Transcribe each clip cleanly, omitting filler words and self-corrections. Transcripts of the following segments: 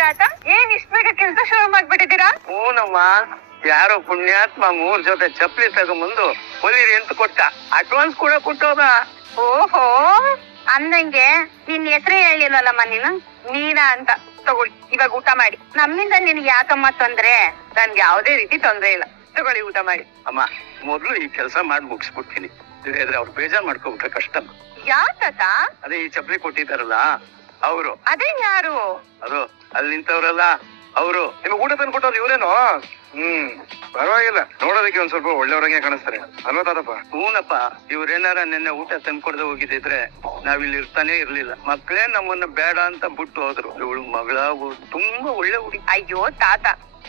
ತಾತ, ಏನ್ ಇಷ್ಟ ಬೇಗ ಕೆಲ್ಸ ಶುರು ಮಾಡ್ಬಿಟ್ಟಿದ್ದೀರಾ? ಹೂನಮ್ಮ, ಯಾರೋ ಪುಣ್ಯಾತ್ಮ 3 ಜೊತೆ ಚಪ್ಪಲಿ ತಗೊಂಬಂದು ಹೊಲಿರಿ ಅಂತ ಕೊಟ್ಟ. ಅಡ್ವಾನ್ಸ್ ಕೂಡ ಕೊಟ್ಟೋದ. ಓಹೋ, ಅಂದಂಗೆ ನಿನ್ ಹೆಸರೇ ಹೇಳಿಲ್ವಲ್ಲಮ್ಮ ನೀನು. ನೀನಾ ಅಂತ. ತಗೊಳ್ಳಿ, ಇವಾಗ ಊಟ ಮಾಡಿ. ನಮ್ಮಿಂದ ನಿನ್ಗೆ ಯಾಕಮ್ಮ ತೊಂದ್ರೆ? ನನ್ಗೆ ಯಾವ್ದೇ ರೀತಿ ತೊಂದ್ರೆ ಇಲ್ಲ. ತಗೊಳ್ಳಿ, ಊಟ ಮಾಡಿ. ಅಮ್ಮ, ಮೊದ್ಲು ಈ ಕೆಲಸ ಮಾಡಿ ಮುಗಿಸ್ಬಿಡ್ತೀನಿ. ಇದ್ರೆ ಅವ್ರು ಬೇಜಾರ್ ಮಾಡ್ಕೊಬಿಟ್ರೆ ಕಷ್ಟ. ಯಾಕತ? ಅದೇ ಈ ಚಪ್ಪಲಿ ಕೊಟ್ಟಿದ್ದಾರಲ್ಲ ಅವರು. ಅದೇ ಯಾರು? ಅದು ಅಲ್ಲಿ ನಿಂತವ್ರಲ್ಲ ಅವರು. ನಿಮ್ಗೆ ಊಟ ತಂದು ಕೊಟ್ಟವ್ರು ಇವ್ರೇನು? ಪರವಾಗಿಲ್ಲ, ನೋಡೋದಕ್ಕೆ ಒಂದ್ ಸ್ವಲ್ಪ ಒಳ್ಳೆಯವ್ರಂಗೆ ಕಾಣಿಸ್ತಾರೆ ಅಲ್ವಾ ತಾತಪ್ಪ? ಹೂನಪ್ಪ, ಇವ್ರೇನಾರ ನಿನ್ನೆ ಊಟ ತಂದು ಕೊಡದೆ ಹೋಗಿದ್ರೆ ನಾವಿಲ್ಲಿ ಇರ್ತಾನೆ ಇರ್ಲಿಲ್ಲ. ಮಕ್ಳೇ ನಮ್ಮನ್ನ ಬೇಡ ಅಂತ ಬಿಟ್ಟು ಹೋದ್ರು. ಇವಳು ಮಗಳ ತುಂಬಾ ಒಳ್ಳೆ ಹುಡುಗಿ. ಅಯ್ಯೋ ತಾತ,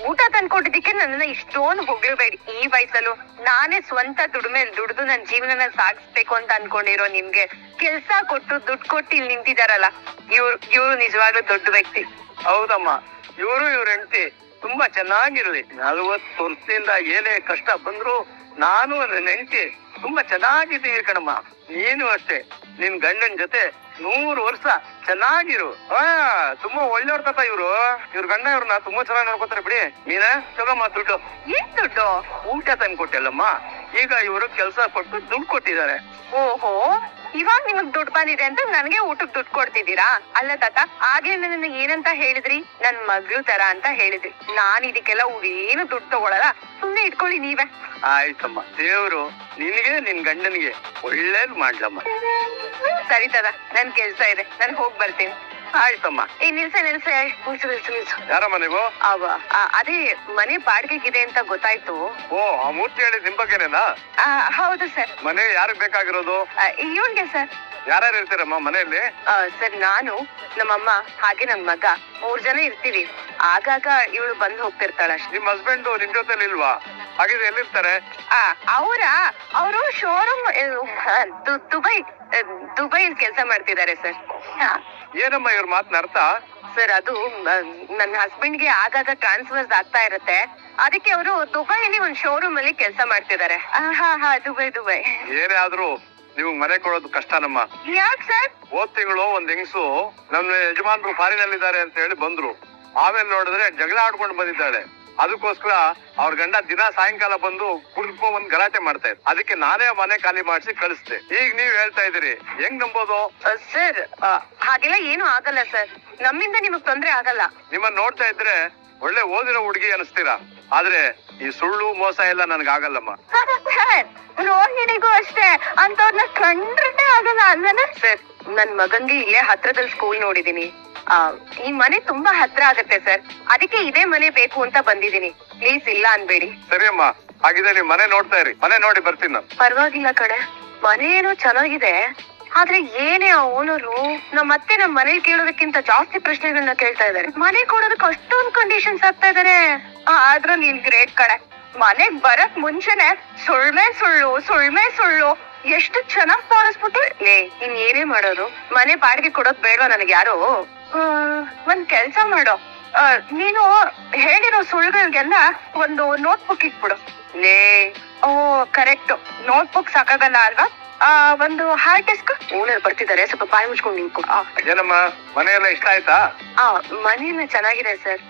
ಊಟ ತಂದ್ಕೊಟ್ಟಿದ್ದಕ್ಕೆ ನನ್ನನ್ನ ಇಷ್ಟೊಂದು ಹೊಗಳಬೇಡಿ. ಈ ವಯಸ್ಸಲ್ಲೂ ನಾನೇ ಸ್ವಂತ ದುಡಿಮೆಲ್ ದುಡ್ದು ನನ್ ಜೀವನನ ಸಾಗಿಸ್ಬೇಕು ಅಂತ ಅನ್ಕೊಂಡಿರೋ ನಿಮ್ಗೆ ಕೆಲ್ಸ ಕೊಟ್ಟು ದುಡ್ಡು ಕೊಟ್ಟು ಇಲ್ಲಿ ನಿಂತಿದಾರಲ್ಲ, ಇವ್ರು ನಿಜವಾಗ್ಲೂ ದೊಡ್ಡ ವ್ಯಕ್ತಿ. ಹೌದಮ್ಮ, ಇವ್ರ ಹೆಂಡತಿ ತುಂಬಾ ಚೆನ್ನಾಗಿರ್ಲಿ. 40 ವರ್ಷದಿಂದ ಏನೇ ಕಷ್ಟ ಬಂದ್ರು ನಾನು ನನ್ನ ಹೆಂಡತಿ ತುಂಬಾ ಚೆನ್ನಾಗಿದ್ದೀವಿ ಕಣಮ್ಮ. ನೀನು ಅಷ್ಟೇ, ನಿನ್ ಗಂಡನ್ ಜೊತೆ 100 ವರ್ಷ ಚೆನ್ನಾಗಿರು. ತುಂಬಾ ಒಳ್ಳೆಯವ್ರ ತಾತ ಇವ್ರು. ಇವ್ರ ಗಂಡ ಇವ್ರನ್ನ ತುಂಬಾ ಚೆನ್ನಾಗಿ ನೋಡ್ಕೊತಾರೆ ಬಿಡಿ. ನೀನ ತಗೊಮ್ಮ ದುಡ್ಡು. ಏನ್ ದುಡ್ಡು? ಊಟ ತಂದ್ಕೊಟ್ಟಲ್ಲಮ್ಮ, ಈಗ ಇವರು ಕೆಲ್ಸ ಕೊಟ್ಟು ದುಡ್ಡು ಕೊಟ್ಟಿದ್ದಾರೆ. ಓಹೋ, ಇವಾಗ ನಿಮಗ್ ದುಡ್ಡು ಬಂದಿದೆ ಅಂತ ನನಗೆ ಊಟಕ್ಕೆ ದುಡ್ಡು ಕೊಡ್ತಿದ್ದೀರಾ? ಅಲ್ಲ ತಾತ, ಆಗ್ಲೇ ನನ್ನ ಏನಂತ ಹೇಳಿದ್ರಿ? ನನ್ ಮಗಳು ತರ ಅಂತ ಹೇಳಿದ್ರಿ. ನಾನ್ ಇದಕ್ಕೆಲ್ಲ ಏನು ದುಡ್ಡು ತಗೊಳಲ್ಲ, ಸುಮ್ನೆ ಇಟ್ಕೊಳ್ಳಿ ನೀವೇ. ಆಯ್ತಮ್ಮ, ದೇವ್ರು ನಿನ್ಗೆ ನಿನ್ ಗಂಡನಿಗೆ ಒಳ್ಳೇದ್ ಮಾಡ್ಲಮ್ಮ. ಸರಿ ತಾತ, ನನ್ ಕೆಲ್ಸ ಇದೆ, ನಾನ್ ಹೋಗ್ ಬರ್ತೀನಿ. ಆಯ್ತಮ್ಮ. ನಿಲ್ಸ. ಯಾರಮ್ಮ ನೀವು? ಅದೇ ಮನೆ ಬಾಡಿಗೆಗಿದೆ ಅಂತ ಗೊತ್ತಾಯ್ತು. ಓ, ಆ ಮೂರ್ತಿ ಹೇಳಿದ್ ನಿಮ್ ಬಗ್ಗೆನೇನಾ? ಹೌದು ಸರ್. ಮನೆ ಯಾರಿಗ್ ಬೇಕಾಗಿರೋದು? ಇವ್ನ್ಗೆ ಸರ್. ಯಾರ್ಯಾರು ಇರ್ತೀರಮ್ಮ ಮನೆಯಲ್ಲಿ? ಸರ್, ನಾನು, ನಮ್ಮಮ್ಮ ಹಾಗೆ ನನ್ ಮಗ 3 ಜನ ಇರ್ತೀವಿ. ಆಗಾಗ ಇವಳು ಬಂದು ಹೋಗ್ತಿರ್ತಾಳ ಅಷ್ಟೇ. ನಿಮ್ ಹಸ್ಬೆಂಡ್ ನಿಮ್ ಜೊತೆಲಿ ಇಲ್ವಾ? ಹಾಗಿದ್ರೆ ಎಲ್ಲಿರ್ತಾರೆ? ಅವರು ಶೋರೂಮ್ ದುಬೈಲ್ ಕೆಲಸ ಮಾಡ್ತಿದ್ದಾರೆ ಸರ್. ಏನಮ್ಮ ಇವ್ರ ಮಾತನ್ನ ಅರ್ಥ? ಸರ್, ಅದು ನನ್ನ ಹಸ್ಬೆಂಡ್ಗೆ ಆಗಾಗ ಟ್ರಾನ್ಸ್ಫರ್ಸ್ ಆಗ್ತಾ ಇರತ್ತೆ. ಅದಕ್ಕೆ ಅವರು ದುಬೈಲಿ ಒಂದ್ ಶೋರೂಮ್ ಅಲ್ಲಿ ಕೆಲಸ ಮಾಡ್ತಿದ್ದಾರೆ. ದುಬೈ. ಏನೇ ಆದ್ರೂ ನೀವು ಮನೆ ಕೊಡೋದು ಕಷ್ಟನಮ್ಮ. ಯಾಕೆ ಸರ್? ಹೋದ್ ತಿಂಗಳು ಒಂದ್ ಹೆಂಗ್ಸು ನಮ್ಮ ಯಜಮಾನ್ರು ಫಾರಿನ್ ಅಲ್ಲಿ ಇದ್ದಾರೆ ಅಂತ ಹೇಳಿ ಬಂದ್ರು. ಆಮೇಲೆ ನೋಡಿದ್ರೆ ಜಗಳ ಆಡ್ಕೊಂಡು ಬಂದಿದ್ದಾಳೆ. ಅದಕ್ಕೋಸ್ಕರ ಅವ್ರ ಗಂಡ ದಿನ ಸಾಯಂಕಾಲ ಬಂದು ಕುಡಿದ್ಕೊಂಡ್ ಬಂದ್ ಗಲಾಟೆ ಮಾಡ್ತಾ ಇದ್ರು. ಅದಕ್ಕೆ ನಾನೇ ಮನೆ ಖಾಲಿ ಮಾಡಿಸಿ ಕಳಿಸ್ದೆ. ಈಗ ನೀವ್ ಹೇಳ್ತಾ ಇದೀರಿ, ಹೆಂಗ್ ನಂಬೋದು? ಸರ್, ಹಾಗೆಲ್ಲ ಏನು ಆಗಲ್ಲ ಸರ್. ನಮ್ಮಿಂದ ನಿಮಗ್ ತೊಂದ್ರೆ ಆಗಲ್ಲ. ನಿಮ್ಮನ್ನ ನೋಡ್ತಾ ಇದ್ರೆ ಒಳ್ಳೆ ಓದಿರೋ ಹುಡುಗಿ ಅನಿಸ್ತೀರಾ. ಆದ್ರೆ ಈ ಸುಳ್ಳು ಮೋಸ ಎಲ್ಲ ನನ್ಗ ಆಗಲ್ಲಮ್ಮ. ರೋಹಿಣಿಗೂ ಅಷ್ಟೇ, ಅಂತವ್ರನ್ನ ಕಂಡ್ರೆ ಆಗಲ್ಲ ಅಲ್ಲನ ಸರ್. ನನ್ ಮಗನ್ಗೆ ಇಲ್ಲೇ ಹತ್ರದಲ್ಲಿ ಸ್ಕೂಲ್ ನೋಡಿದೀನಿ. ಈ ಮನೆ ತುಂಬಾ ಹತ್ರ ಆಗತ್ತೆ ಸರ್. ಅದಕ್ಕೆ ಇದೇ ಮನೆ ಬೇಕು ಅಂತ ಬಂದಿದೀನಿ. ಪ್ಲೀಸ್ ಇಲ್ಲ ಅನ್ಬೇಡಿ. ಸರಿ ಅಮ್ಮ, ಹಾಗಿದ್ರೆ ನೀವ್ ಮನೆ ನೋಡ್ತಾ ಇರಿ, ಮನೆ ನೋಡಿ ಬರ್ತೀನಿ ನಾನು. ಪರವಾಗಿಲ್ಲ ಕಡೆ, ಮನೆ ಏನೋ ಚೆನ್ನಾಗಿದೆ. ಆದ್ರೆ ಏನೇ ಆ ಓನರು ನಮ್ ಮನೇಲಿ ಕೇಳೋದಕ್ಕಿಂತ ಜಾಸ್ತಿ ಪ್ರಶ್ನೆಗಳನ್ನ ಕೇಳ್ತಾ ಇದಾರೆ. ಮನೆ ಕೊಡೋದಕ್ಕೆ ಅಷ್ಟೊಂದು ಕಂಡೀಷನ್ಸ್ ಆಗ್ತಾ ಇದಾರೆ. ಆದ್ರೂ ನೀನ್ ಗ್ರೇಟ್ ಕಡೆ. ಮನೆಗ್ ಬರಕ್ ಮುಂಚೆನೆ ಸುಳ್ಮೆ ಸುಳ್ಳು ಎಷ್ಟು ಚೆನ್ನಾಗ್ ತೋರಿಸ್ಬಿಟ್ಟು. ಇನ್ ಏನೇ ಮಾಡೋದು, ಮನೆ ಬಾಡಿಗೆ ಕೊಡೋದ್ ಬೇಡವಾ ನನಗೆ ಯಾರು? ಒಂದ್ ಕೆಲ್ಸ ಮಾಡೋ, ನೀನು ಹೇಳಿರೋ ಸುಳ್ಳುಗಳಿಗೆಲ್ಲ ಒಂದು ನೋಟ್ಬುಕ್ ಇಟ್ಬಿಡು. ಕರೆಕ್ಟ್, ನೋಟ್ಬುಕ್ ಸಾಕಾಗಲ್ಲ ಅಲ್ವಾ? ಒಂದು ಹಾರ್ಡ್ ಡಿಸ್ಕ್. ಓನರ್ ಬರ್ತಿದ್ದಾರೆ, ಸ್ವಲ್ಪ ಬಾಯಿ ಮುಚ್ಕೊಂಡು ನಿಂತ್ಕೊ. ಏನಮ್ಮ, ಮನೆಯೆಲ್ಲ ಇಷ್ಟ ಆಯ್ತಾ? ಮನೆಯೆಲ್ಲ ಚೆನ್ನಾಗಿದೆ ಸರ್.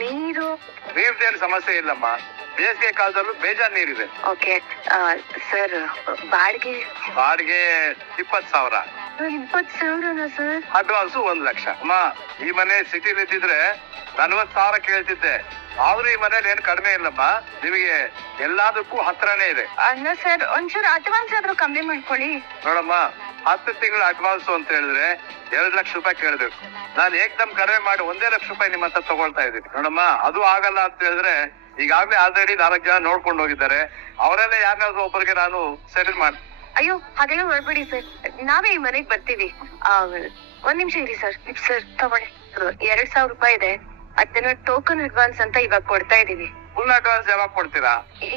ನೀರ್ದೇನು ಸಮಸ್ಯೆ ಇಲ್ಲಮ್ಮ. ಬೇಸಿಗೆ ಕಾಲದಲ್ಲೂ ಬೇಜಾರ್ ನೀರಿದೆ. Okay sir. ಬಾಡಿಗೆ 20,000. 20,000ನಾ ಸರ್? ಅಡ್ವಾನ್ಸ್ 1 ಲಕ್ಷ. ಅಮ್ಮ, ಈ ಮನೆ ಸಿಟಿಲಿ ಇದ್ದಿದ್ರೆ 40,000 ಕೇಳ್ತಿದ್ದೆ. ಆದ್ರೂ ಈ ಮನೇಲಿ ಏನ್ ಕಡಿಮೆ ಇಲ್ಲಮ್ಮ. ನಿಮಗೆ ಎಲ್ಲದಕ್ಕೂ ಹತ್ರನೇ ಇದೆ. ಅಲ್ಲ ಸರ್, ಒಂಚೂರು ಅಡ್ವಾನ್ಸ್ ಆದ್ರೂ ಕಮ್ಮಿ ಮಾಡ್ಕೊಳ್ಳಿ. ನೋಡಮ್ಮ, 10 ತಿಂಗಳ ಅಡ್ವಾನ್ಸ್ ಅಂತ ಹೇಳಿದ್ರೆ 2 ಲಕ್ಷ ರೂಪಾಯಿ ಕೇಳ್ಬೇಕು. ನಾನು ಏಕ್ದಮ್ ಕಡಿಮೆ ಮಾಡಿ 1 ಲಕ್ಷ ರೂಪಾಯಿ ನಿಮ್ಮ ಹತ್ರ ತಗೊಳ್ತಾ ಇದ್ದೀನಿ. ನೋಡಮ್ಮ, ಅದು ಆಗಲ್ಲ ಅಂತ ಹೇಳಿದ್ರೆ ಈಗಾಗ್ಲೇ ಆಲ್ರೆಡಿ 4 ಜನ ನೋಡ್ಕೊಂಡು ಹೋಗಿದ್ದಾರೆ. ಅವರೆಲ್ಲ ಯಾರಾದ್ರೂ ಒಬ್ಬರಿಗೆ ನಾನು ಸೆಟಲ್ ಮಾಡಿ. ಅಯ್ಯೋ, ಹಾಗೆಲ್ಲ ಹೊರಬೇಡಿ ಸರ್. ನಾವೇ ಈ ಮನೆಗ್ ಬರ್ತೀವಿ. 1 ನಿಮಿಷ ಇರಿ ಸರ್. ಸರ್ ತಗೊಳ್ಳಿ, 2,000 ರೂಪಾಯಿ ಇದೆ. ಅದನ್ನ ಟೋಕನ್ ಅಡ್ವಾನ್ಸ್ ಅಂತ ಇವಾಗ ಕೊಡ್ತಾ ಇದೀವಿ. ಫುಲ್ ಅಡ್ವಾನ್ಸ್ ಯಾವಾಗ ಕೊಡ್ತೀರಾ?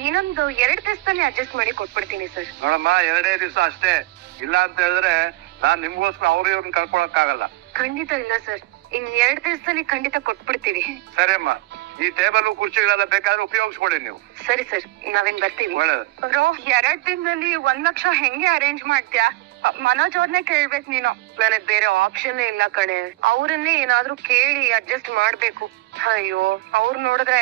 ಇನ್ನೊಂದು 2 ದಿವಸದಲ್ಲಿ ಅಡ್ಜಸ್ಟ್ ಮಾಡಿ ಕೊಟ್ಬಿಡ್ತೀನಿ ಸರ್. ನೋಡಮ್ಮ, 2 ದಿವಸ ಅಷ್ಟೇ. ಇಲ್ಲ ಅಂತ ಹೇಳಿದ್ರೆ ನಾನ್ ನಿಮ್ಗೋಸ್ಕರ ಇವ್ರನ್ನ ಕಳ್ಕೊಳಕ್ ಆಗಲ್ಲ. ಖಂಡಿತ ಇಲ್ಲ ಸರ್, ಇನ್ 2 ದಿವಸದಲ್ಲಿ ಖಂಡಿತ ಕೊಟ್ಬಿಡ್ತೀವಿ. ಸರಿ ಅಮ್ಮ, ಈ ಟೇಬಲ್ ಕುರ್ಚಿಗಳೆಲ್ಲ ಬೇಕಾದ್ರೆ ಉಪಯೋಗಿಸ್ಕೊಡಿ ನೀವು. ಸರಿ ಸರ್, ನಾವೇನ್ ಬರ್ತೀವಿ. ಒಳ್ಳೇದು. 2 ದಿನದಲ್ಲಿ 1 ಲಕ್ಷ ಹೆಂಗೆ ಅರೇಂಜ್ ಮಾಡ್ತೀಯಾ? ಮನೋಜ್ ಅವ್ರನ್ನೇ ಕೇಳ್ಬೇಕು ನೀನು. ನನಗ್ ಬೇರೆ ಆಪ್ಷನ್ ಇಲ್ಲ ಕಣೆ, ಅವ್ರನ್ನೇ ಏನಾದ್ರೂ ಕೇಳಿ ಅಡ್ಜಸ್ಟ್ ಮಾಡ್ಬೇಕು. ಅಯ್ಯೋ ಅವ್ರು ನೋಡಿದ್ರೆ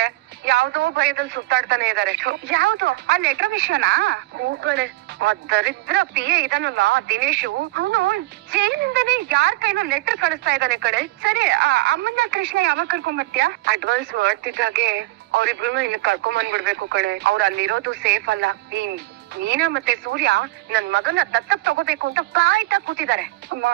ಯಾವ್ದೋ ಭಯದಲ್ಲಿ ಸುತ್ತಾಡ್ತಾನೆ ಇದಾರೆ. ಯಾವ್ದು ಆ ಲೆಟರ್ ವಿಷಯನಾ? ಹೂ ಕಣೆ, ಆ ದರಿದ್ರ PA ಇದನ್ನಲ್ಲ ದಿನೇಶು, ಅವನು ಜೈಲಿಂದಾನೆ ಯಾರ ಕೈನೋ ಲೆಟರ್ ಕಳಿಸ್ತಾ ಇದ್ದಾನೆ ಕಣೆ. ಸರಿ, ಅಮ್ಮನ್ನ ಕೃಷ್ಣ ಯಾವಾಗ ಕರ್ಕೊಂಡ್ ಬರ್ತೀಯಾ? ಅಡ್ವಾನ್ಸ್ ಮಾಡ್ತಿದ್ದಾಗೆ ಅವ್ರಿಬ್ರು ಇಲ್ಲಿ ಕರ್ಕೊಂಡ್ ಬಂದ್ಬಿಡ್ಬೇಕು ಕಣೆ. ಅವ್ರು ಅಲ್ಲಿರೋದು ಸೇಫ್ ಅಲ್ಲ. ನೀನ ಮತ್ತೆ ಸೂರ್ಯ ನನ್ ಮಗನ ದತ್ತಕ್ ತಗೋಬೇಕು ಅಂತ ಕಾಯ್ತಾ ಕೂತಿದ್ದಾರೆ. ಅಮ್ಮ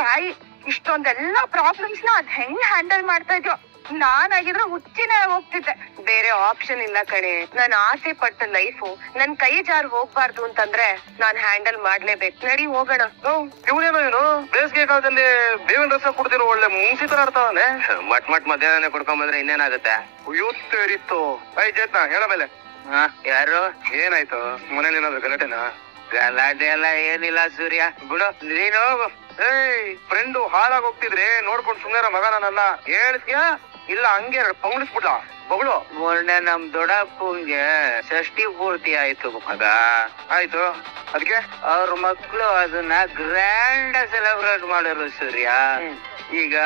ತಾಯಿ, ಇಷ್ಟೊಂದೆಲ್ಲಾ ಪ್ರಾಬ್ಲಮ್ಸ್ ನ ಅದ್ ಹೆಂಗ್ ಹ್ಯಾಂಡಲ್ ಮಾಡ್ತಾ ಇದ್ಯೋ. ನಾನಾಗಿದ್ರೆ ಹುಚ್ಚಿನ ಹೋಗ್ತಿದ್ದೆ. ಬೇರೆ ಆಪ್ಷನ್ ಇಲ್ಲ ಕಣೆ. ನಾನ್ ಆಸೆ ಪಟ್ಟ ಲೈಫು ನನ್ ಕೈ ಜಾರ್ ಹೋಗ್ಬಾರ್ದು ಅಂತಂದ್ರೆ ನಾನ್ ಹ್ಯಾಂಡಲ್ ಮಾಡ್ಲೇಬೇಕು. ನಡಿ ಹೋಗೋಣ. ಇವನೇನೋ ಏನು ಬೇಸಿಗೆ ಕಾಲದಲ್ಲಿ ಬೇವಿನ ರಸ ಕುಡ್ದಿರೋ ಒಳ್ಳೆ ಮುಂಚಿ ತರ ಆಡ್ತಾವನೆ. ಮಟ್ ಮಧ್ಯಾಹ್ನ ಕುಡ್ಕೊಂಡ್ ಬಂದ್ರೆ ಇನ್ನೇನಾಗುತ್ತೆ? ಯೂತ್ತು ಐ ಜೇತ್ನ ಹೇಳ ಮೇಲೆ. ಯಾರು? ಏನಾಯ್ತು ಮನೇಲಿ ಏನಾದ್ರು ಗಲಾಟೆನಾ? ಗಲಾಟೆ ಎಲ್ಲ ಏನಿಲ್ಲ ಸೂರ್ಯ, ಬಿಡು ನೀನು. ಫ್ರೆಂಡು ಹಾಳಾಗ್ ಹೋಗ್ತಿದ್ರೆ ನೋಡ್ಕೊಂಡು ಸುಮ್ನೆ ಮಗನಲ್ಲ ಹೇಳ್ತೀಯಾ? ಇಲ್ಲ ಹಂಗೆ ಪೌಣಿಸ್ಬಿಟ್ಟ ಬಗಳು. ಮೊನ್ನೆ ನಮ್ ದೊಡ್ಡಪ್ಪಂಗೆ ಷಷ್ಠಿ ಪೂರ್ತಿ ಆಯ್ತು ಮಗ. ಆಯ್ತು, ಅದಕ್ಕೆ ಅವ್ರ ಮಕ್ಳು ಅದನ್ನ ಗ್ರ್ಯಾಂಡ್ ಸೆಲೆಬ್ರೇಟ್ ಮಾಡಿದ್ರು ಸೂರ್ಯ. ಈಗ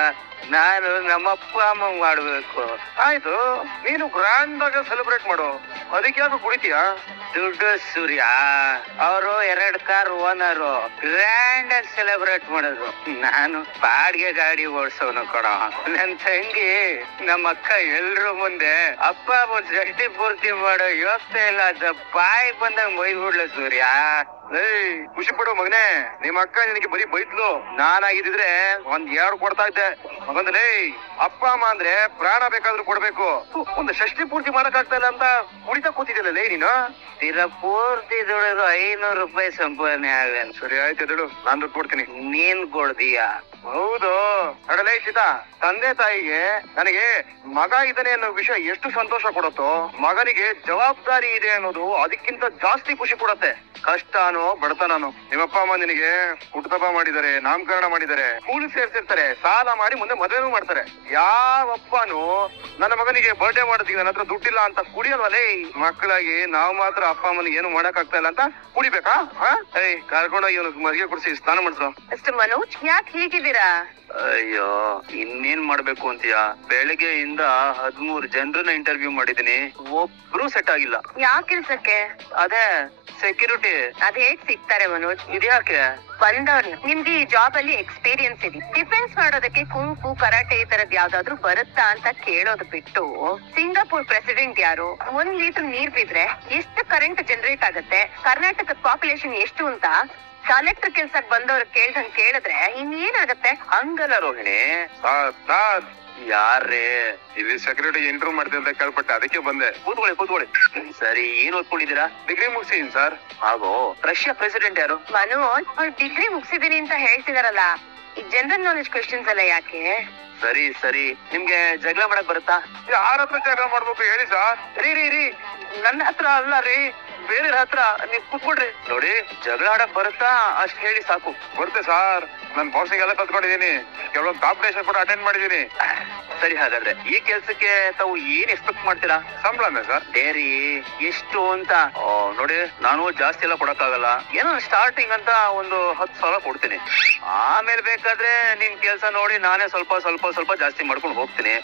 ನಾನು ನಮ್ಮಪ್ಪ ಅಮ್ಮ ಮಾಡ್ಬೇಕು. ಆಯ್ತು, ನೀನು ಗ್ರ್ಯಾಂಡ್ ಆಗ ಸೆಲೆಬ್ರೇಟ್ ಮಾಡು. ಅದಕ್ಕೆ ಯಾಕೆ ಕುಡಿತೀಯ? ದುಡ್ಡು ಸೂರ್ಯ, ಅವರು 2 ಕಾರ್ ಓನರು, ಗ್ರ್ಯಾಂಡ್ ಆಗಿ ಸೆಲೆಬ್ರೇಟ್ ಮಾಡಿದ್ರು. ನಾನು ಬಾಡಿಗೆ ಗಾಡಿ ಓಡಿಸೋನು ಕಣ. ನನ್ ತಂಗಿ ನಮ್ಮ ಅಕ್ಕ ಎಲ್ರು ಮುಂದೆ ಅಪ್ಪ ಅಮ್ಮ ಷಷ್ಠಿ ಪೂರ್ತಿ ಮಾಡೋ ಯೋಚನೆ ಇಲ್ಲ ಅಂತ ಬಾಯಿ ಬಂದಾಗ ಬೈದ್ಬಿಡ್ಲ ಸೂರ್ಯ. ಖುಷಿ ಪಡೋ ಮಗನೇ, ನಿಮ್ಮ ಅಕ್ಕ ನಿನಗೆ ಬರೀ ಬೈದ್ಲು. ನಾನಾಗಿದ್ರೆ 1 2 ಕೊಡ್ತಾ ಇದ್ದೆ. ಮಗಂದ್ರೆ ಅಪ್ಪ ಅಮ್ಮ ಅಂದ್ರೆ ಪ್ರಾಣ ಬೇಕಾದ್ರೂ ಕೊಡ್ಬೇಕು. ಒಂದು ಷಷ್ಠಿ ಪೂರ್ತಿ ಮಾಡಕ್ ಆಗ್ತಾ ಇಲ್ಲ ಅಂತ ಕುಡಿತಾ ಕೂತಿದ್ಯಲ್ಲ ನೀನು. ತೀರಾ ಪೂರ್ತಿ ದುಡಿದ್ರು 500 ರೂಪಾಯಿ ಸಂಪಾದನೆ ಆಗನ್. ಸರಿ ಆಯ್ತು ದುಡು, ನಾನು ದುಡ್ಡು ಕೊಡ್ತೀನಿ. ನೀನ್ ಕೊಡ್ತೀಯ? ಹೌದು. ಅಡಲೇ ಸೀತಾ, ತಂದೆ ತಾಯಿಗೆ ನನಗೆ ಮಗ ಇದ್ದಾನೆ ಅನ್ನೋ ವಿಷಯ ಎಷ್ಟು ಸಂತೋಷ ಕೊಡುತ್ತೋ, ಮಗನಿಗೆ ಜವಾಬ್ದಾರಿ ಇದೆ ಅನ್ನೋದು ಅದಕ್ಕಿಂತ ಜಾಸ್ತಿ ಖುಷಿ ಕೊಡತ್ತೆ. ಕಷ್ಟನೋ ಬಡತನೋ, ನಿಮ್ಮಪ್ಪ ಅಮ್ಮ ನಿನಗೆ ಹುಟ್ಟುಹಬ್ಬ ಮಾಡಿದ್ದಾರೆ, ನಾಮಕರಣ ಮಾಡಿದ್ದಾರೆ, ಸ್ಕೂಲ್ ಸೇರ್ಸಿರ್ತಾರೆ, ಸಾಲ ಮಾಡಿ ಮುಂದೆ ಮದುವೆನೂ ಮಾಡ್ತಾರೆ. ಯಾವಪ್ಪನು ನನ್ನ ಮಗನಿಗೆ ಬರ್ಡೇ ಮಾಡೋದಕ್ಕೆ ನನ್ನ ಹತ್ರ ದುಡ್ಡಿಲ್ಲ ಅಂತ ಕುಡಿಯಲ್ವಲ್ಲೇ. ಮಕ್ಕಳಾಗಿ ನಾವು ಮಾತ್ರ ಅಪ್ಪ ಅಮ್ಮನಿಗೆ ಏನು ಮಾಡಕ್ ಆಗ್ತಾ ಇಲ್ಲ ಅಂತ ಕುಡಿಬೇಕಾ? ಕರ್ಕೊಂಡೋಗಿ ಇವನಿಗೆ ಮದುವೆ ಕೊಡಿಸಿ ಸ್ನಾನ ಮಾಡಿದ್ರು. ಅಷ್ಟು ಮನೋಜ್, ಯಾಕೆ ಹೀಗಿದ್ದೀರಾ? ಅಯ್ಯೋ, ಇನ್ನೇನ್ ಮಾಡ್ಬೇಕು ಅಂತೀಯಾ? ಬೆಳಗ್ಗೆಯಿಂದ 13 ಜನರನ್ನ ಇಂಟರ್ವ್ಯೂ ಮಾಡಿದೀನಿ, ಒಬ್ರು ಸೆಟ್ ಆಗಿಲ್ಲ. ಯಾವ ಕೆಲ್ಸಕ್ಕೆ? ಅದೇ ಸೆಕ್ಯೂರಿಟಿ. ಅದ್ ಹೇಗ್ ಸಿಗ್ತಾರೆ ಮನೋಜ್? ಇದ್ಯಾಕೆ? ಬಂದವ್ರು ನಿಮ್ಗೆ ಈ ಜಾಬ್ ಅಲ್ಲಿ ಎಕ್ಸ್ಪೀರಿಯನ್ಸ್ ಇದೆ, ಡಿಫೆನ್ಸ್ ಮಾಡೋದಕ್ಕೆ ಕುಂಕು ಕರಾಟೆ ಈ ತರದ್ ಯಾವ್ದಾದ್ರು ಬರುತ್ತಾ ಅಂತ ಕೇಳೋದು ಬಿಟ್ಟು, ಸಿಂಗಾಪುರ್ ಪ್ರೆಸಿಡೆಂಟ್ ಯಾರು, 1 ಲೀಟರ್ ನೀರ್ ಬಿದ್ರೆ ಎಷ್ಟು ಕರೆಂಟ್ ಜನರೇಟ್ ಆಗುತ್ತೆ, ಕರ್ನಾಟಕದ ಪಾಪ್ಯುಲೇಷನ್ ಎಷ್ಟು ಅಂತ ಕಲೆಕ್ಟರ್ ಕೆಲ್ಸಕ್ ಬಂದವ್ರು ಕೇಳ್ದಂಗ್ ಕೇಳಿದ್ರೆ ಇನ್ನೇನಾಗತ್ತೆ? ಹಂಗಲ್ಲ ರೋಹಿಣಿ. ಯಾರೇ ಇಲ್ಲಿ ಸೆಕ್ಯೂರಿಟಿ ಇಂಟರ್ವ್ಯೂ ಮಾಡ್ತೀನಿ ಅಂತ ಕೇಳ್ಪಟ್ಟೆ, ಅದಕ್ಕೆ ಬಂದೆ. ಕೂತ್ಕೊಳ್ಳಿ. ಸರಿ, ಏನ್ ಓದ್ಕೊಂಡಿದ್ದೀರಾ? ಡಿಗ್ರಿ ಮುಗಿಸಿದೀನಿ ಸರ್. ಹಾಗೂ ರಷ್ಯಾ ಪ್ರೆಸಿಡೆಂಟ್ ಯಾರು? ಮನೋಜ್, ಅವ್ರು ಡಿಗ್ರಿ ಮುಗಿಸಿದೀನಿ ಅಂತ ಹೇಳ್ತಿದಾರಲ್ಲ, ಈ ಜನರಲ್ ನಾಲೆಜ್ ಕ್ವೆಶ್ಚನ್ಸ್ ಎಲ್ಲ ಯಾಕೆ? ಸರಿ, ನಿಮ್ಗೆ ಜಗಳ ಮಾಡಕ್ ಬರುತ್ತಾ? ಯಾರ ಹತ್ರ ಜಗಳ ಮಾಡ್ಬೇಕು ಹೇಳಿ ಸರ್. ರೀ ನನ್ನ ಹತ್ರ ಅಲ್ಲ ರೀ, ಬೇರೆ ಹತ್ರ. ನೀವ್ ಕೂತ್ಕೊಡ್ರಿ. ನೋಡಿ, ಜಗಳ ಆಡಕ್ ಬರುತ್ತಾ ಅಷ್ಟ್ ಹೇಳಿ ಸಾಕು. ಬರುತ್ತೆ ಸರ್, ನನ್ ಬಾಕ್ಸಿಂಗ್ ಎಲ್ಲ ಕಲ್ತ್ಕೊಂಡಿದೀನಿ, ಕೆಲವೊಂದು ಕಾಂಪಿಟೇಷನ್ ಕೂಡ ಅಟೆಂಡ್ ಮಾಡಿದೀನಿ. ಸರಿ, ಹಾಗಾದ್ರೆ ಈ ಕೆಲ್ಸಕ್ಕೆ ತಾವು ಏನ್ ಎಕ್ಸ್ಪೆಕ್ಟ್ ಮಾಡ್ತೀರಾ? ಸಂಬಳನೇ ಸರ್. ಡೇರಿ ಎಷ್ಟು ಅಂತ? ನೋಡಿ, ನಾನು ಜಾಸ್ತಿ ಎಲ್ಲ ಕೊಡಕ್ಕಾಗಲ್ಲ. ಏನೋ ಸ್ಟಾರ್ಟಿಂಗ್ ಅಂತ ಒಂದು 10,000 ಕೊಡ್ತೀನಿ. ಆಮೇಲೆ ಬೇಕಾದ್ರೆ ನಿಮ್ ಕೆಲ್ಸ ನೋಡಿ ನಾನೇ ಸ್ವಲ್ಪ ಜಾಸ್ತಿ ಮಾಡ್ಕೊಂಡು ಹೋಗ್ತೀನಿ.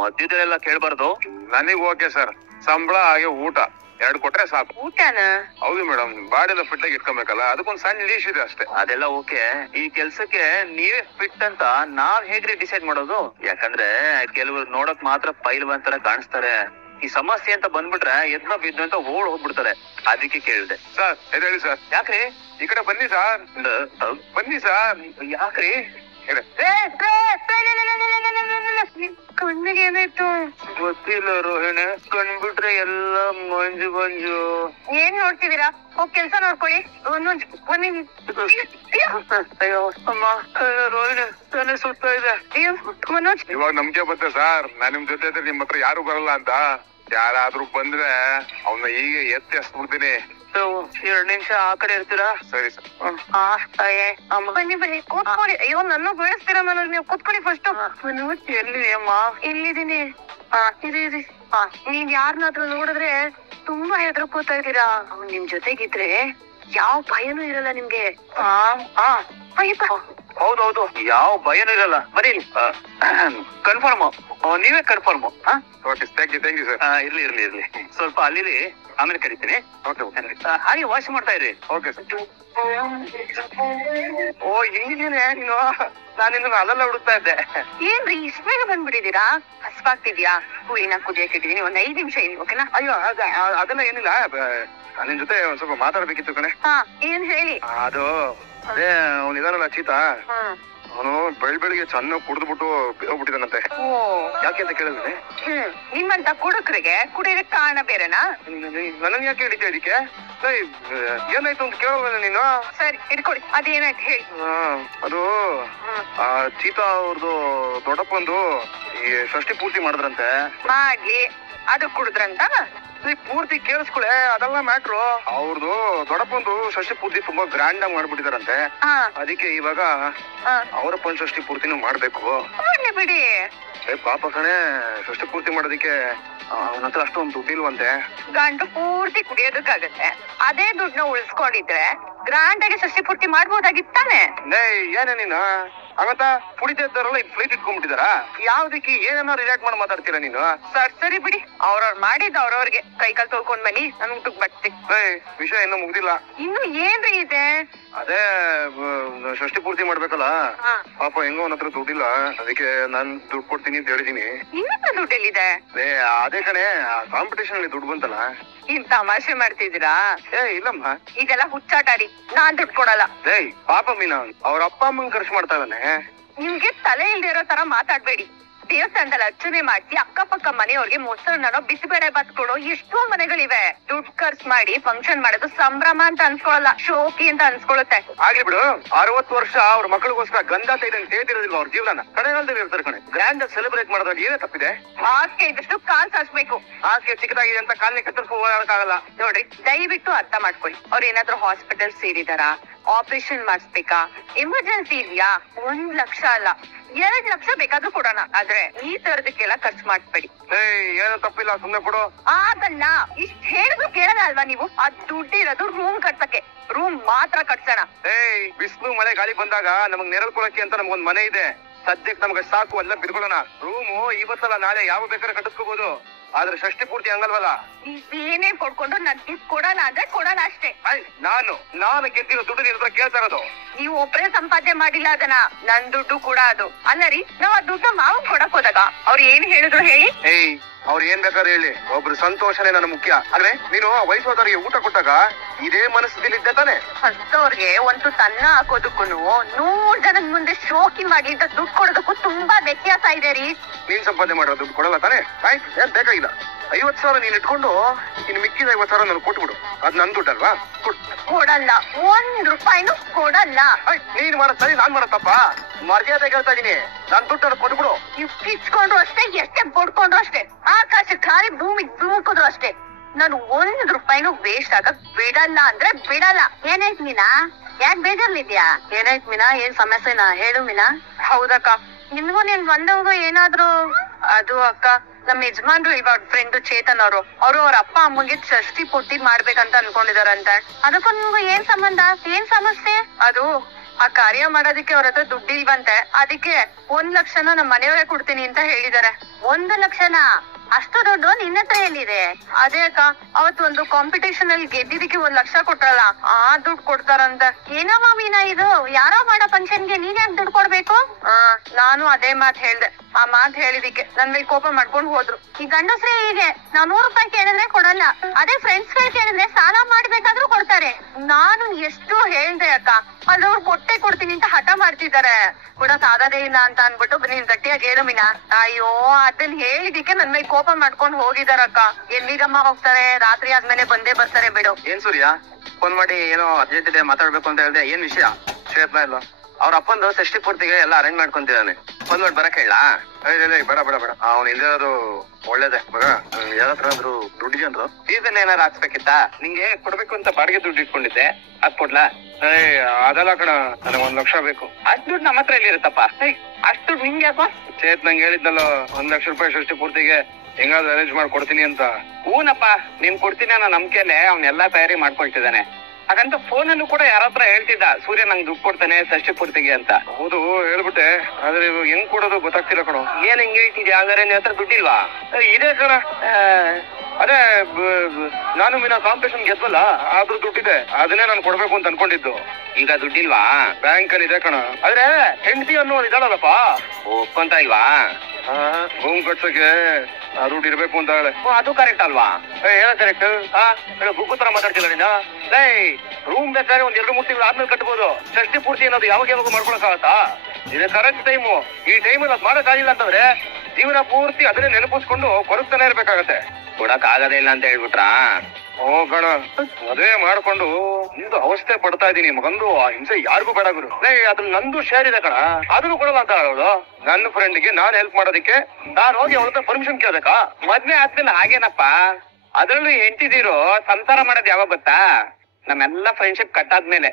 ಮಧ್ಯದಲ್ಲೆಲ್ಲ ಕೇಳ್ಬಾರ್ದು. ನನಗ್ ಓಕೆ ಸರ್, ಸಂಬಳ ಹಾಗೆ ಊಟ 2 ಕೊಟ್ರೆ ಸಾಕು. ಊಟನ? ಹೌದು ಮೇಡಮ್, ಬಾಡಿ ಎಲ್ಲ ಫಿಟ್ ಆಗಿ ಇಟ್ಕೊಬೇಕಲ್ಲ, ಅದಕ್ಕೊಂದು ಸಣ್ಣ ಲೀಶ್ ಇದೆ ಅಷ್ಟೇ. ಅದೆಲ್ಲ ಓಕೆ. ಈ ಕೆಲ್ಸಕ್ಕೆ ನೀವೇ ಫಿಟ್ ಅಂತ ನಾವ್ ಹೇಗ್ರಿ ಡಿಸೈಡ್ ಮಾಡೋದು? ಯಾಕಂದ್ರೆ ಕೆಲವರು ನೋಡಕ್ ಮಾತ್ರ ಪೈಲ್ವಾನ್ ತರ ಕಾಣಿಸ್ತಾರೆ. ಈ ಸಮಸ್ಯೆ ಅಂತ ಬಂದ್ಬಿಟ್ರೆ ಎದ್ನ ಬಿದ್ದು ಅಂತ ಓಡ್ ಹೋಗ್ಬಿಡ್ತಾರೆ. ಅದಕ್ಕೆ ಕೇಳಿದೆ. ಸರ್ ಹೇಳಿ ಸರ್. ಯಾಕ್ರಿ ಈ ಕಡೆ ಬನ್ನಿ ಸರ್. ಬನ್ನಿ ಸರ್. ಯಾಕ್ರಿ? ಕಣ್ಣಿಗೆ ಏನಾಯ್ತು? ಗೊತ್ತಿಲ್ಲ ರೋಹಿಣಿ, ಕಣ್ಬಿಟ್ರೆ ಎಲ್ಲ ಮಂಜು. ಏನ್ ನೋಡ್ತಿದೀರಾ? ಹೋಗ್ ಕೆಲ್ಸ ನೋಡ್ಕೊಳ್ಳಿ. ಅಯ್ಯೋ ಅಮ್ಮ, ರೋಹಿಣಿ ತಾನೇ ಸುತ್ತಾ ಇದೆ. ಮನೋಜ್, ಇವಾಗ ನಂಬಿಕೆ ಬರುತ್ತೆ ಸರ್, ನಾನ್ ನಿಮ್ ಜೊತೆ ಇದ್ರೆ ನಿಮ್ ಹತ್ರ ಯಾರು ಬರಲ್ಲ ಅಂತ. ಯಾರಾದ್ರೂ ಬಂದ್ರೆ ಅವನ್ನ ಹೀಗೆ ಎತ್ತಿ ಹಸ್ಬಿಡ್ತೀನಿ. 2 ನಿಮಿಷ ಆ ಕಡೆ ಇರ್ತೀರಾ? ಸರಿ ಸರ್. ಬನ್ನಿ ಕೂತ್ಕೊಳ್ಳಿ. ಅಯ್ಯೋ, ನನ್ನ ಬೀಳಿಸ್ತೀರಾ ಮನೋಜ್? ನೀವು ಕೂತ್ಕೊಳ್ಳಿ ಫಸ್ಟ್. ಮನೋಜ್ ಎಲ್ಲಿ ಅಮ್ಮ? ಇಲ್ಲಿದ್ದೀನಿ. ಇರಿ. ನೀವ್ ಯಾರನ್ನಾದ್ರೂ ನೋಡಿದ್ರೆ ತುಂಬಾ ಹೆದರ್ಕೋತಾ ಇದ್ದೀರಾ. ಅವ್ನ್ ನಿಮ್ ಜೊತೆಗಿದ್ರೆ ಯಾವ ಭಯನೂ ಇರಲ್ಲ ನಿಮ್ಗೆ. ಅಯ್ಯಪ್ಪ, ಹೌದೌದು, ಯಾವ ಭಯನೂ ಇರಲ್ಲ. ಬರೀ ಕನ್ಫರ್ಮ್, ನೀವೇ ಕನ್ಫರ್ಮ್. ಇರ್ಲಿ ಇರ್ಲಿ ಇರ್ಲಿ, ಸ್ವಲ್ಪ ಅಲ್ಲಿ ಆಮೇಲೆ ಕರಿತೀನಿ. ಹಾಗೆ ವಾಶ್ ಮಾಡ್ತಾ ಇರಿ. Okay sir. ಓ ಹಿಂಗಿದೀನಿ ನೀನು, ನಾನಿನ್ನು ಅಲ್ಲೆಲ್ಲ ಹುಡುಕ್ತಾ ಇದ್ದೆ. ಏನ್ರಿ ಇಷ್ಟ ಬೇಗ ಬಂದ್ಬಿಟ್ಟಿದೀರಾ? ಹಸ್ವಾಗ್ತಿದ್ಯಾ? ಹೂವಿನ ಕುದಿಯಕ್ಕೆ ಇಟ್ಟಿದೀನಿ, ಒಂದ್ 5 ನಿಮಿಷ ಇರಿ, ಓಕೆನಾ? ಅಯ್ಯೋ ಅದೆಲ್ಲ ಏನಿಲ್ಲ, ನಿನ್ ಜೊತೆ ಒಂದ್ ಸ್ವಲ್ಪ ಮಾತಾಡ್ಬೇಕಿತ್ತು ಕಣೆ. ಏನ್ ಹೇಳಿ? ಅದು ಅದೇ ಅವ್ನ ಇದಾನಲ್ಲ ಚೀತಾ, ಅವನು ಬೆಳಿಗ್ಗೆ ಚೆನ್ನಾಗಿ ಕುಡಿದ್ಬಿಟ್ಟು ಹೋಗ್ಬಿಟ್ಟಿದಾನಂತೆ. ಯಾಕೆ ಅಂತ ಕೇಳಿದ್ರೆ, ನಿಮ್ಮಂತ ಕುಡುಕರಿಗೆ ಕುಡಿಯೋದಕ್ಕೆ ಕಾರಣ ಬೇರೆನಾ? ನನಗ್ ಯಾಕೆ ಹಿಡಿತಾ ಇದಕ್ಕೆ? ಏನಾಯ್ತು ಅಂತ ಕೇಳೋಲ್ಲ ನೀನು? ಸರಿ ಇಟ್ಕೊಡಿ, ಅದೇನಾಯ್ತು ಹೇಳಿ. ಅದು ಆ ಚೀತಾ ಅವ್ರದ್ದು ದೊಡ್ಡಪ್ಪಂದು ಈ ಷಷ್ಠಿ ಪೂರ್ತಿ ಮಾಡಿದ್ರಂತೆ. ಮಾಡ್ಲಿ, ಅದು ಕುಡಿದ್ರಂತ? ಪೂರ್ತಿ ಕೇಳಿಸ್ಕೊಳೆ, ಅದೆಲ್ಲ ಮ್ಯಾಟ್ರು. ಅವ್ರದ್ದು ದೊಡ್ಡಪ್ಪಂದು ಷಷ್ಠಿ ಪೂರ್ತಿ ತುಂಬಾ ಗ್ರ್ಯಾಂಡ್ ಆಗಿ ಮಾಡ್ಬಿಟ್ಟಿದಾರಂತೆ. ಅದಕ್ಕೆ ಇವಾಗ ಅವರಪ್ಪನ ಷಷ್ಠಿ ಪೂರ್ತಿನೂ ಮಾಡ್ಬೇಕು. ಬಿಡಿ, ಪಾಪ ಕಣೆ, ಷಷ್ಠಿ ಪೂರ್ತಿ ಮಾಡೋದಕ್ಕೆ ಅವನ ಹತ್ರ ಅಷ್ಟೊಂದು ದುಡ್ಡಿಲ್ವಂತೆ. ಗಂಟು ಪೂರ್ತಿ ಕುಡಿಯೋದಕ್ಕಾಗತ್ತೆ, ಅದೇ ದುಡ್ಡನ್ನ ಉಳಿಸ್ಕೊಂಡಿದ್ರೆ ಗ್ರ್ಯಾಂಡ್ ಆಗಿ ಷಷ್ಠಿ ಪೂರ್ತಿ ಮಾಡ್ಬೋದಾಗಿತ್ತಾನೆ. ಏನೇ ನೀನು ಆಗತ್ತ ಕುಡಿತಾ ಇದ್ದಾರಲ್ಲ, ಈಗ ಫ್ಲೈಟ್ ಇಟ್ಕೊಂಡ್ಬಿಟ್ಟಿದಾರ. ಯಾವ್ದಕ್ಕೆ ಏನೇನೋ ರಿಯಾಕ್ಟ್ ಮಾಡಿ ಮಾತಾಡ್ತೀರಾ ನೀನು? ಸರಿ ಬಿಡಿ, ಅವ್ರವ್ರು ಮಾಡಿದ್ ಅವ್ರವ್ರಿಗೆ ಕೈಕಾಲ್ ತೊಳ್ಕೊಂಡ್ ಬನ್ನಿ, ನಮ್ಗ್ ದುಡ್ಡು ಬಟ್ಟಿ. ವಿಷಯ ಇನ್ನೂ ಮುಗ್ದಿಲ್ಲ. ಇನ್ನು ಏನ್ರಿ ಇದೆ? ಅದೇ ಷಷ್ಠಿ ಪೂರ್ತಿ ಮಾಡ್ಬೇಕಲ್ಲ, ಪಾಪ ಹೆಂಗೋ ಅವನ ಹತ್ರ ದುಡ್ಡಿಲ್ಲ, ಅದಕ್ಕೆ ನಾನ್ ದುಡ್ಡು ಕೊಡ್ತೀನಿ ಅಂತ ಹೇಳಿದೀನಿ. ಇನ್ನೂ ದುಡ್ಡು ಎಲ್ಲಿದೆ? ಅದೇ ಕಣೆ, ಕಾಂಪಿಟೇಷನ್ ಅಲ್ಲಿ ದುಡ್ಡು ಬಂತಲ್ಲ. ಇನ್ ತಮಾಷೆ ಮಾಡ್ತಿದ್ದೀರಾ? ಇಲ್ಲಮ್ಮ, ಇದೆಲ್ಲ ಹುಚ್ಚಾಟಾಡಿ, ನಾನ್ ದುಡ್ಡು ಕೊಡಲ್ಲ. ಪಾಪ ಮೀನಾ ಅವ್ರ ಅಪ್ಪ ಅಮ್ಮಂಗ್ ಖರ್ಚು ಮಾಡ್ತಾ ಇದ್ದಾನೆ. ನಿಮ್ಗೆ ತಲೆ ಇಲ್ದಿರೋ ತರ ಮಾತಾಡ್ಬೇಡಿ. ದೇವಸ್ಥಾನದಲ್ಲಿ ಅರ್ಚನೆ ಮಾಡ್ಸಿ ಅಕ್ಕಪಕ್ಕ ಮನೆಯವ್ರಿಗೆ ಮೊಸರನ್ನೋ ಬಿಸಿಬೇಳೆ ಬಾತ್ ಕೊಡೋ ಎಷ್ಟೋ ಮನೆಗಳಿವೆ. ದುಡ್ಡು ಖರ್ಚು ಮಾಡಿ ಫಂಕ್ಷನ್ ಮಾಡೋದು ಸಂಭ್ರಮ ಅಂತ ಅನ್ಸ್ಕೊಳಲ್ಲ, ಶೋಕಿ ಅಂತ ಅನ್ಸ್ಕೊಳುತ್ತೆ. ಆಗ್ಲಿ ಬಿಡು, 60 ವರ್ಷ ಅವ್ರ ಮಕ್ಕಳಿಗೋಸ್ಕರ ಗಂಧ ತೈದಂಗ್ ತೇತಿರೋದಿಲ್ಲ ಅವ್ರ ಜೀವನ. ಕಡೆಗಾಲದಲ್ಲಿ ಇರ್ತಾರೆ ಕಣೆ, ಗ್ರ್ಯಾಂಡ್ ಆಗಿ ಸೆಲೆಬ್ರೇಟ್ ಮಾಡೋದ್ರಲ್ಲಿ ಏನೇ ತಪ್ಪಿದೆ? ಹಾಸಿಗೆ ಇದ್ದಷ್ಟು ಕಾಲ್ ಸಾಸ್ಬೇಕು. ಹಾಸಿಗೆ ಚಿಕ್ಕದಾಗಿದೆ ಅಂತ ಕಾಲ್ನಿ ಕತ್ತರಿಸ್ಕೊಂಡು ಓಡಾಡಕ್ಕಾಗಲ್ಲ. ನೋಡ್ರಿ, ದಯವಿಟ್ಟು ಅರ್ಥ ಮಾಡ್ಕೊಳ್ಳಿ. ಅವ್ರ ಏನಾದ್ರು ಹಾಸ್ಪಿಟಲ್ ಸೇರಿದಾರಾ, ಆಪರೇಷನ್ ಮಾಡಿಸ್ಬೇಕಾ, ಎಮರ್ಜೆನ್ಸಿ ಇದೆಯಾ? 1 ಲಕ್ಷ ಅಲ್ಲ, 2 ಲಕ್ಷ ಬೇಕಾದ್ರೂ ಕೊಡೋಣ, ಆದ್ರೆ ಈ ತರದಕ್ಕೆಲ್ಲ ಖರ್ಚು ಮಾಡ್ಬೇಡಿ. ಏನೋ ತಪ್ಪಿಲ್ಲ, ಸುಮ್ನೆ ಕೊಡು. ಆಗಲ್ಲ, ಇಷ್ಟ ಹೇಳಿದ್ರು ಕೇಳಲ್ಲ ಅಲ್ವಾ ನೀವು? ಆ ದುಡ್ಡಿರೋದು ರೂಮ್ ಕಟ್ಸಕ್ಕೆ, ರೂಮ್ ಮಾತ್ರ ಕಟ್ಸೋಣ. ಬಿಸಿಲು ಮಳೆ ಗಾಳಿ ಬಂದಾಗ ನಮಗ್ ನೆರಳ್ಕೊಳಕ್ಕೆ ಅಂತ ನಮ್ಗೊಂದ್ ಮನೆ ಇದೆ. ಸದ್ಯಕ್ಕೆ ನಮ್ಗೆ ಸಾಕು, ಎಲ್ಲ ಬಿಡ್ಕೊಳ್ಳೋಣ. ರೂಮು ಇವತ್ತಲ್ಲ ನಾಳೆ ಯಾವ ಬೇಕಾದ್ರೆ ಕಟ್ಟಿಸ್ಕೋಬಹುದು, ಆದ್ರೆ ಷಷ್ಠಿ ಪೂರ್ತಿ ಹಂಗಲ್ವಲ್ಲ. ಏನೇ ಕೊಡ್ಕೊಂಡು ನಾನ್ ದುಡ್ಡು ಕೊಡಲ್ಲ ಅಂದ್ರೆ ಕೊಡಲ್ಲ ಅಷ್ಟೇ. ನಾನು ಗೆದ್ದಿರೋ ದುಡ್ಡು ನಿನ್ನ ಕೇಳ್ತಾ ಇರೋದು. ನೀವು ಒಬ್ಬರೇ ಸಂಪಾದನೆ ಮಾಡಿಲ್ಲ ಅದನ್ನ, ನನ್ ದುಡ್ಡು ಕೂಡ ಅದು ಅಲ್ಲ ರೀ. ನಾವ್ ಆ ದುಡ್ಡು ಮಾವು ಕೊಡಕ್ ಹೋದಾಗ ಅವ್ರು ಏನ್ ಹೇಳಿದ್ರು ಹೇಳಿ? ಅವ್ರು ಏನ್ ಬೇಕಾದ್ರೆ ಹೇಳಿ, ಒಬ್ರು ಸಂತೋಷನೇ ನನ್ನ ಮುಖ್ಯ. ಆದ್ರೆ ನೀನು ವಯಸ್ಸಾದವರಿಗೆ ಊಟ ಕೊಟ್ಟಾಗ ಇದೇ ಮನಸ್ಸಲ್ಲಿ ಇದ್ದೆ ತಾನೆ? ಹಸ್ತವ್ರಿಗೆ ಒಂದು ತನ್ನ ಹಾಕೋದಕ್ಕೂ 100 ಜನದ ಮುಂದೆ ಶೋಕಿ ಮಾಡಿ ಅಂತ ದುಡ್ಡು ಕೊಡೋದಕ್ಕೂ ತುಂಬಾ ವ್ಯತ್ಯಾಸ ಇದೆ ರೀ. ನೀನ್ ಸಂಪಾದನೆ ಮಾಡೋ ದುಡ್ಡು ಕೊಡಲ್ಲ ತಾನೆ? ಆಯ್ತು, ಏನ್ ಬೇಕಾಗಿಲ್ಲ. 50,000 ನೀನ್ ಇಟ್ಕೊಂಡು ಇನ್ನು ಮಿಕ್ಕಿದ 50,000 ನನ್ ಕೊಟ್ಬಿಡು. ಅದ್ ನನ್ ದುಡ್ಡಲ್ವಾ? ಕೊಡಲ್ಲ, 1 ರೂಪಾಯಿನೂ ಕೊಡಲ್ಲ. ನೀನ್ ಮಾಡೋ ಸರಿ, ನಾನ್ ಮಾಡತ್ತಪ್ಪ. ಮರ್ಯಾದೆ ಹೇಳ್ತಾ ಇದೀನಿ, ನನ್ ದುಡ್ಡು ಕೊಟ್ಬಿಡು. ನೀವು ಕಿಚ್ಕೊಂಡ್ರು ಅಷ್ಟೇ, ಎಷ್ಟೇ ಬಡ್ಕೊಂಡ್ರು ಅಷ್ಟೇ, ಆಕಾಶಕ್ಕೆ ಹಾರಿ ಭೂಮಿಗೆ ಧುಮುಕಿದ್ರು ಅಷ್ಟೇ, ನಾನು 1 ರೂಪಾಯಿನೂ ವೇಸ್ಟ್ ಆಗಕ್ ಬಿಡಲ್ಲ ಅಂದ್ರೆ ಬಿಡಲ್ಲ. ಏನಾಯ್ತು ಮೀನಾ? ಯಾಕೆ ಬೇಜಾರ್ಲಿದ್ಯಾ? ಏನಾಯ್ತು ಮೀನಾ? ಏನ್ ಸಮಸ್ಯೆನಾ? ಹೇಳು ಮೀನಾ. ಹೌದಕ್ಕ, ನಿನ್ಗೂ ನೀನ್ ಬಂದವ್ರಿಗೂ ಏನಾದ್ರು? ಅದು ಅಕ್ಕ, ನಮ್ ಯಜಮಾನ್ರು ಇವಾಗ ಫ್ರೆಂಡ್ ಚೇತನ್ ಅವರು ಅವ್ರ ಅಪ್ಪ ಅಮ್ಮಗೆ ಷಷ್ಠಿ ಪೂರ್ತಿ ಮಾಡ್ಬೇಕಂತ ಅನ್ಕೊಂಡಿದಾರಂತೆ. ಅದಕ್ಕೂ ನಿಮ್ಗೂ ಏನ್ ಸಂಬಂಧ? ಏನ್ ಸಮಸ್ಯೆ? ಅದು ಆ ಕಾರ್ಯ ಮಾಡೋದಕ್ಕೆ ಅವ್ರ ಹತ್ರ ದುಡ್ಡಿಲ್ವಂತೆ, ಅದಕ್ಕೆ 1 ಲಕ್ಷನ ನಮ್ ಮನೆಯವರೇ ಕೊಡ್ತೀನಿ ಅಂತ ಹೇಳಿದಾರೆ. 1 ಲಕ್ಷನಾ? ಅಷ್ಟು ದುಡ್ಡು ನಿನ್ನ ಹತ್ರ ಎಲ್ಲಿದೆ? ಅದೇ ಅಕ್ಕ, ಅವತ್ತೊಂದು ಕಾಂಪಿಟೇಷನ್ ಅಲ್ಲಿ ಗೆದ್ದಿದ್ದಕ್ಕೆ 1 ಲಕ್ಷ ಕೊಟ್ರಲ್ಲ, ಆ ದುಡ್ಡು ಕೊಡ್ತಾರಂತೆ. ಏನಮ್ಮ ಮೀನಾ ಇದು? ಯಾರೋ ಮಾಡೋ ಫಂಕ್ಷನ್ಗೆ ನೀನ್ ಯಾಕೆ ದುಡ್ಡು ಕೊಡ್ಬೇಕು? ನಾನು ಅದೇ ಮಾತ್ ಹೇಳ್ದೆ. ಆ ಮಾತ್ ಹೇಳಿದಿಕ್ಕೆ ನನ್ ಮೇಲೆ ಕೋಪ ಮಾಡ್ಕೊಂಡು ಹೋದ್ರು. ಈ ಗಂಡಸ್ರೇ ಹೀಗೆ, ನಾವ್ 100 ರೂಪಾಯಿ ಕೇಳಿದ್ರೆ ಕೊಡಲ್ಲ, ಅದೇ ಫ್ರೆಂಡ್ಸ್ ಗಳು ಕೇಳಿದ್ರೆ ಸಾಲ ಮಾಡ್ಬೇಕಾದ್ರೂ ಕೊಡ್ತಾರೆ. ನಾನು ಎಷ್ಟು ಹೇಳ್ದೆ ಅಕ್ಕ, ಅಲ್ಲವ್ರು ಕೊಟ್ಟೆ ಕೊಡ್ತೀನಿ ಅಂತ ಹಠ ಮಾಡ್ತಿದ್ದಾರೆ. ಕೂಡ ಸಾಧದೇ ಇಲ್ಲ ಅಂತ ಅನ್ಬಿಟ್ಟು ನೀನ್ ಗಟ್ಟಿಯಾಗಿ ಹೇಳು ಮೀನಾ. ಅಯ್ಯೋ, ಅದನ್ನ ಹೇಳಿದಿಕ್ಕೆ ನನ್ ಮೇಲೆ ಕೋಪ ಮಾಡ್ಕೊಂಡು ಹೋಗಿದಾರಕ್ಕ. ಎಲ್ಲಿಗಮ್ಮ ಹೋಗ್ತಾರೆ? ರಾತ್ರಿ ಆದ್ಮೇಲೆ ಬಂದೇ ಬರ್ತಾರೆ ಬಿಡು. ಏನ್ ಸೂರ್ಯ ಫೋನ್ ಮಾಡಿ ಏನೋ ಅರ್ಜೆಂಟ್ ಇದೆ ಮಾತಾಡ್ಬೇಕು ಅಂತ ಹೇಳ್ದೆ, ಏನ್ ವಿಷಯ? ಶ್ವೇತ್ನ ಇಲ್ಲ, ಅವ್ರ ಅಪ್ಪಂದು ಷಷ್ಠಿ ಪೂರ್ತಿಗೆ ಎಲ್ಲ ಅರೇಂಜ್ ಮಾಡ್ಕೊಂತಿದ್ದಾನೆ. ಫೋನ್ ಮಾಡಿ ಬರಕ್ ಹೇಳ? ಬೇಡ ಬೇಡ ಬೇಡ, ಅವ್ನು ಇಲ್ದಿರೋದು ಒಳ್ಳೇದೇ. ಮಗ ಯಾರತ್ರ ಆದ್ರೂ ದುಡ್ಡಿಗೆ ಅಂದ್ರು ಇದನ್ನ ಏನಾರು ಹಾಕ್ಸ್ಬೇಕಿತ್ತ? ನಿಂಗೆ ಕೊಡ್ಬೇಕು ಅಂತ ಬಾಡಿಗೆ ದುಡ್ಡು ಇಟ್ಕೊಂಡಿದ್ದೆ, ಅದ್ ಕೊಡ್ಲಾ? ಅದಲ್ಲ ಕಣ, ನನಗೆ 1 ಲಕ್ಷ ಬೇಕು. ಅಷ್ಟು ದುಡ್ಡು ನಮ್ಮ ಹತ್ರ ಎಲ್ಲಿರುತ್ತಪ್ಪ? ಅಷ್ಟು ದುಡ್ಡು ನಿಂಗೆ ಅಪ್ಪ? ಚೇತ್ ನಂಗೆ ಹೇಳಿದ್ದಲ್ಲ 1 ಲಕ್ಷ ರೂಪಾಯಿ ಷಷ್ಠಿ ಪೂರ್ತಿಗೆ ಹೆಂಗಾದ್ರು ಅರೇಂಜ್ ಮಾಡ್ಕೊಡ್ತೀನಿ ಅಂತ. ಹೂನಪ್ಪ, ನೀನ್ ಕೊಡ್ತೀನಿ ಅನ್ನೋ ನಂಬಿಕೆಲೆ ಅವ್ನೆಲ್ಲಾ ತಯಾರಿ ಮಾಡ್ಕೊಳ್ತಿದ್ದಾನೆ. ಹಾಗಂತ ಫೋನ್ ಅನ್ನು ಕೂಡ ಯಾರ ಹತ್ರ ಹೇಳ್ತಿದ್ದ, ಸೂರ್ಯ ನಂಗೆ ದುಡ್ಡು ಕೊಡ್ತಾನೆ ಷಷ್ಠಿ ಪೂರ್ತಿಗೆ ಅಂತ. ಹೌದು ಹೇಳ್ಬಿಟ್ಟೆ, ಆದ್ರೆ ಇವಾಗ ಹೆಂಗ್ ಕೊಡೋದು ಗೊತ್ತಾಗ್ತಿಲ್ಲ ಕಣೋ. ಏನ್ ಹೆಂಗ್ ಹೇಳ್ತಿದ್ಯಾ? ಹಂಗಾರೆ ನಿನ್ ಹತ್ರ ದುಡ್ಡಿಲ್ವಾ? ಇದೆ ಕಣ. ಅದೇ ನಾನು ಮೀನಾ ಕಾಂಪಿಟೇಷನ್ ಗೆದ್ವಲ್ಲ, ಆದ್ರೂ ದುಡ್ಡಿದೆ, ಅದನ್ನೇ ನಾನು ಕೊಡ್ಬೇಕು ಅಂತ ಅನ್ಕೊಂಡಿದ್ದು. ಈಗ ದುಡ್ಡಿಲ್ವಾ? ಬ್ಯಾಂಕ್ ಅಲ್ಲಿ ಇದೆ ಕಣ. ಆದ್ರೆ ಹೆಂಡತಿ ಅನ್ನೋದು ಇದಾಳಲ್ಲಪ್ಪ, ಒಪ್ಪಂತ ಇಲ್ವಾ? ರೂಮ್ ಕಟ್ಸಕ್ಕೆ ಆ ದುಡ್ಡು ಇರ್ಬೇಕು ಅಂತ ಹೇಳಿ. ಅದು ಕರೆಕ್ಟ್ ಅಲ್ವಾ? ಏನ ಕರೆಕ್ಟ್? ಬುಕ್ಕು ತರ ಮಾತಾಡ್ತಿಲ್ಲ ನೀನು. ರೂಮ್ ಬೇಕಾದ್ರೆ ಒಂದ್ 2-3 ತಿಂಗಳು ಆದ್ಮೇಲೆ ಕಟ್ಬೋದು. ಷಷ್ಠಿ ಪೂರ್ತಿ ಅನ್ನೋದು ಯಾವಾಗ ಮಾಡ್ಕೊಳಕ್ಕಾಗತ್ತಾ? ಇದು ಕರೆಕ್ಟ್ ಟೈಮು. ಈ ಟೈಮಲ್ಲಿ ಅದು ಮಾಡೋಕ್ಕಾಗಿಲ್ಲ ಅಂತಂದ್ರೆ ಜೀವನ ಪೂರ್ತಿ ಅದನ್ನೇ ನೆನಪಿಸ್ಕೊಂಡು ಕೊರಗ್ತಾನೆ ಇರ್ಬೇಕಾಗತ್ತೆ. ಕೊಡಕ್ ಆಗದೇ ಇಲ್ಲ ಅಂತ ಹೇಳ್ಬಿಟ್ರಾ? ಹೋಗೋಣ, ಮದುವೆ ಮಾಡ್ಕೊಂಡು ನಿಂದು ಅವಸ್ಥೆ ಪಡ್ತಾ ಇದೀನಿ ಮಗಂದು. ಆ ಹಿಂಸೆ ಯಾರಿಗೂ ಬೇಡ ಗುರು. ಅದ್ರಲ್ಲಿ ನಂದು ಶೇರ್ ಇದೆ ಕಣ, ಅದನ್ನು ಕೊಡಲ್ಲ ಅಂತ ಹೇಳೋಳು. ನನ್ನ ಫ್ರೆಂಡ್ಗೆ ನಾನ್ ಹೆಲ್ಪ್ ಮಾಡೋದಕ್ಕೆ ನಾನ್ ಹೋಗಿ ಅವಳ ಪರ್ಮಿಷನ್ ಕೇಳ್ಬೇಕಾ? ಮದ್ವೆ ಆದ್ಮೇಲೆ ಹಾಗೇನಪ್ಪ, ಅದ್ರಲ್ಲೂ ಹೆಂಡತಿದಿರು ಸಂಸಾರ ಮಾಡೋದು ಯಾವಾಗ ಗೊತ್ತಾ? ನಮ್ಮೆಲ್ಲ ಫ್ರೆಂಡ್ಶಿಪ್ ಕಟ್ಟಾದ್ಮೇಲೆ.